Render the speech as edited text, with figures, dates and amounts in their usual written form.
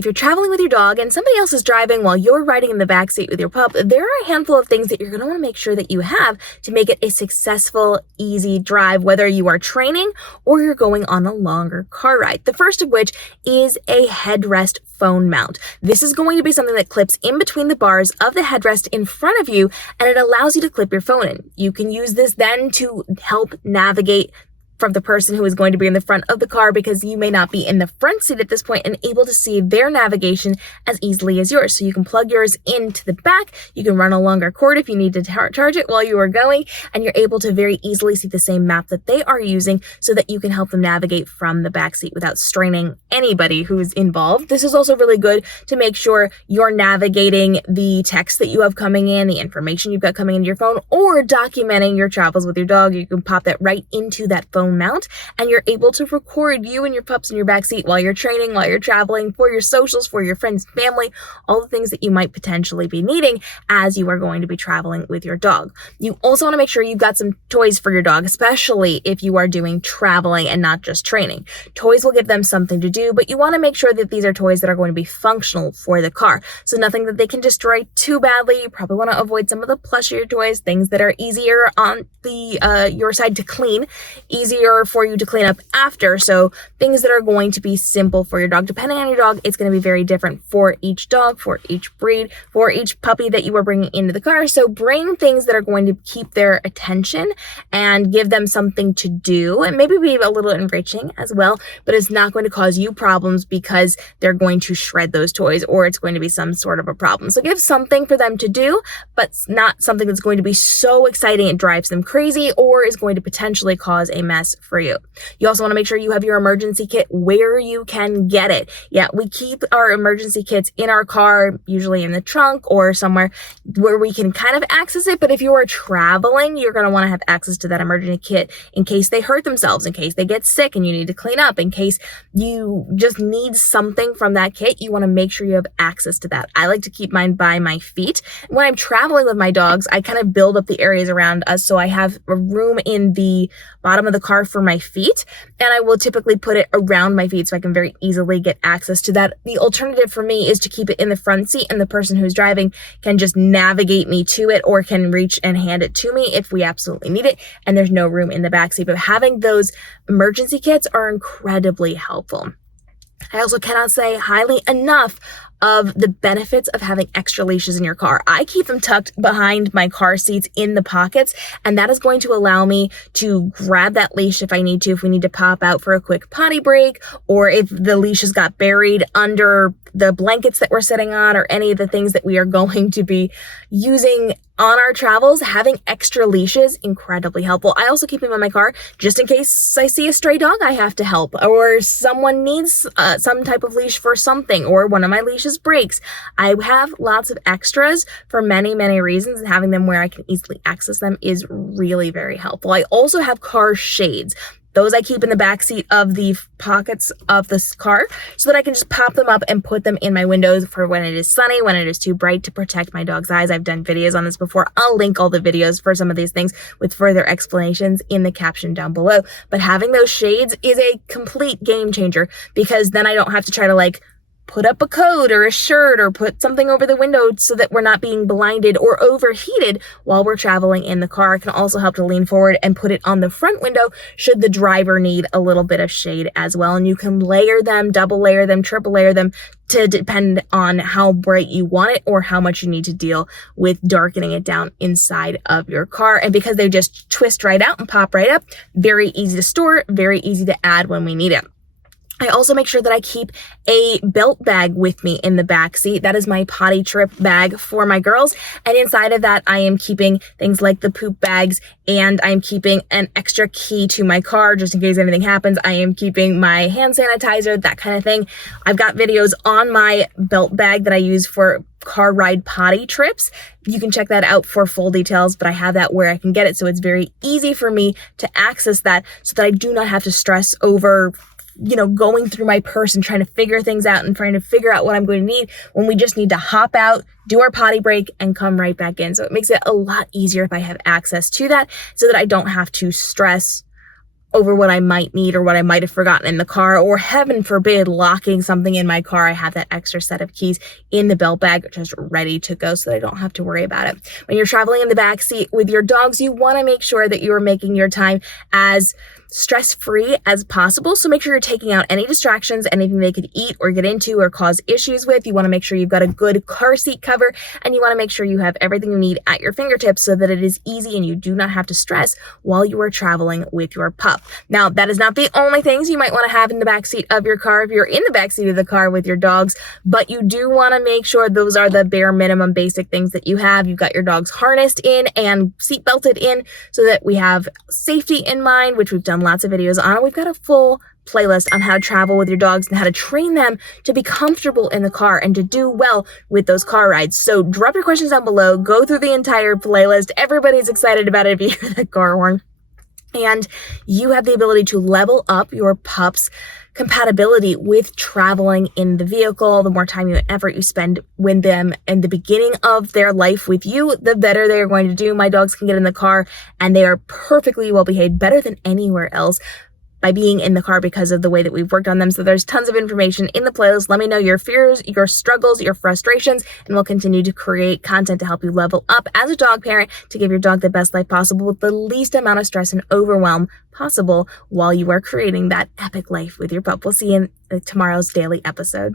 if you're traveling with your dog and somebody else is driving while you're riding in the backseat with your pup, there are a handful of things that you're going to want to make sure that you have to make it a successful, easy drive, whether you are training or you're going on a longer car ride. The first of which is a headrest phone mount. This is going to be something that clips in between the bars of the headrest in front of you, and it allows you to clip your phone in. You can use this then to help navigate from the person who is going to be in the front of the car, because you may not be in the front seat at this point and able to see their navigation as easily as yours. So you can plug yours into the back, you can run a longer cord if you need to charge it while you are going, and you're able to very easily see the same map that they are using so that you can help them navigate from the back seat without straining anybody who's involved. This is also really good to make sure you're navigating the text that you have coming in, the information you've got coming into your phone, or documenting your travels with your dog. You can pop that right into that phone mount, and you're able to record you and your pups in your backseat while you're training, while you're traveling, for your socials, for your friends and family, all the things that you might potentially be needing as you are going to be traveling with your dog. You also want to make sure you've got some toys for your dog, especially if you are doing traveling and not just training. Toys will give them something to do, but you want to make sure that these are toys that are going to be functional for the car. So nothing that they can destroy too badly. You probably want to avoid some of the plushier toys, things that are easier on the your side to clean, easier for you to clean up after. So things that are going to be simple for your dog. Depending on your dog, it's going to be very different for each dog, for each breed, for each puppy that you are bringing into the car. So bring things that are going to keep their attention and give them something to do, and maybe be a little enriching as well, but it's not going to cause you problems because they're going to shred those toys or it's going to be some sort of a problem. So give something for them to do, but not something that's going to be so exciting it drives them crazy or is going to potentially cause a mess for you. You also want to make sure you have your emergency kit where you can get it. Yeah, we keep our emergency kits in our car, usually in the trunk or somewhere where we can kind of access it. But if you are traveling, you're going to want to have access to that emergency kit in case they hurt themselves, in case they get sick and you need to clean up, in case you just need something from that kit. You want to make sure you have access to that. I like to keep mine by my feet. When I'm traveling with my dogs, I kind of build up the areas around us. So I have a room in the bottom of the car for my feet, and I will typically put it around my feet so I can very easily get access to that. The alternative for me is to keep it in the front seat, and the person who's driving can just navigate me to it or can reach and hand it to me if we absolutely need it and there's no room in the back seat. But having those emergency kits are incredibly helpful. I also cannot say highly enough of the benefits of having extra leashes in your car. I keep them tucked behind my car seats in the pockets, and that is going to allow me to grab that leash if I need to, if we need to pop out for a quick potty break, or if the leash has got buried under the blankets that we're sitting on, or any of the things that we are going to be using on our travels. Having extra leashes, incredibly helpful. I also keep them in my car just in case I see a stray dog I have to help, or someone needs some type of leash for something, or one of my leashes breaks. I have lots of extras for many, many reasons, and having them where I can easily access them is really very helpful. I also have car shades. Those I keep in the back seat of the pockets of this car so that I can just pop them up and put them in my windows for when it is sunny, when it is too bright, to protect my dog's eyes. I've done videos on this before. I'll link all the videos for some of these things with further explanations in the caption down below. But having those shades is a complete game changer, because then I don't have to try to put up a coat or a shirt or put something over the window so that we're not being blinded or overheated while we're traveling in the car. It can also help to lean forward and put it on the front window should the driver need a little bit of shade as well. And you can layer them, double layer them, triple layer them to depend on how bright you want it or how much you need to deal with darkening it down inside of your car. And because they just twist right out and pop right up, very easy to store, very easy to add when we need it. I also make sure that I keep a belt bag with me in the back seat. That is my potty trip bag for my girls. And inside of that, I am keeping things like the poop bags, and I'm keeping an extra key to my car just in case anything happens. I am keeping my hand sanitizer, that kind of thing. I've got videos on my belt bag that I use for car ride potty trips. You can check that out for full details, but I have that where I can get it. So it's very easy for me to access that so that I do not have to stress over going through my purse and trying to figure things out and trying to figure out what I'm going to need, when we just need to hop out, do our potty break, and come right back in. So it makes it a lot easier if I have access to that, so that I don't have to stress over what I might need or what I might have forgotten in the car, or heaven forbid, locking something in my car. I have that extra set of keys in the belt bag just ready to go so that I don't have to worry about it. When you're traveling in the back seat with your dogs, you want to make sure that you are making your time as stress-free as possible. So make sure you're taking out any distractions, anything they could eat or get into or cause issues with. You want to make sure you've got a good car seat cover, and you want to make sure you have everything you need at your fingertips so that it is easy and you do not have to stress while you are traveling with your pup. Now, that is not the only things you might want to have in the backseat of your car if you're in the backseat of the car with your dogs, but you do want to make sure those are the bare minimum basic things that you have. You've got your dogs harnessed in and seat belted in so that we have safety in mind, which we've done lots of videos on. We've got a full playlist on how to travel with your dogs and how to train them to be comfortable in the car and to do well with those car rides. So drop your questions down below, go through the entire playlist. Everybody's excited about it if you hear the car horn. And you have the ability to level up your pup's compatibility with traveling in the vehicle. The more time and effort you spend with them in the beginning of their life with you, the better they're going to do. My dogs can get in the car and they are perfectly well behaved, better than anywhere else, by being in the car because of the way that we've worked on them. So there's tons of information in the playlist. Let me know your fears, your struggles, your frustrations, and we'll continue to create content to help you level up as a dog parent to give your dog the best life possible with the least amount of stress and overwhelm possible while you are creating that epic life with your pup. We'll see you in tomorrow's daily episode.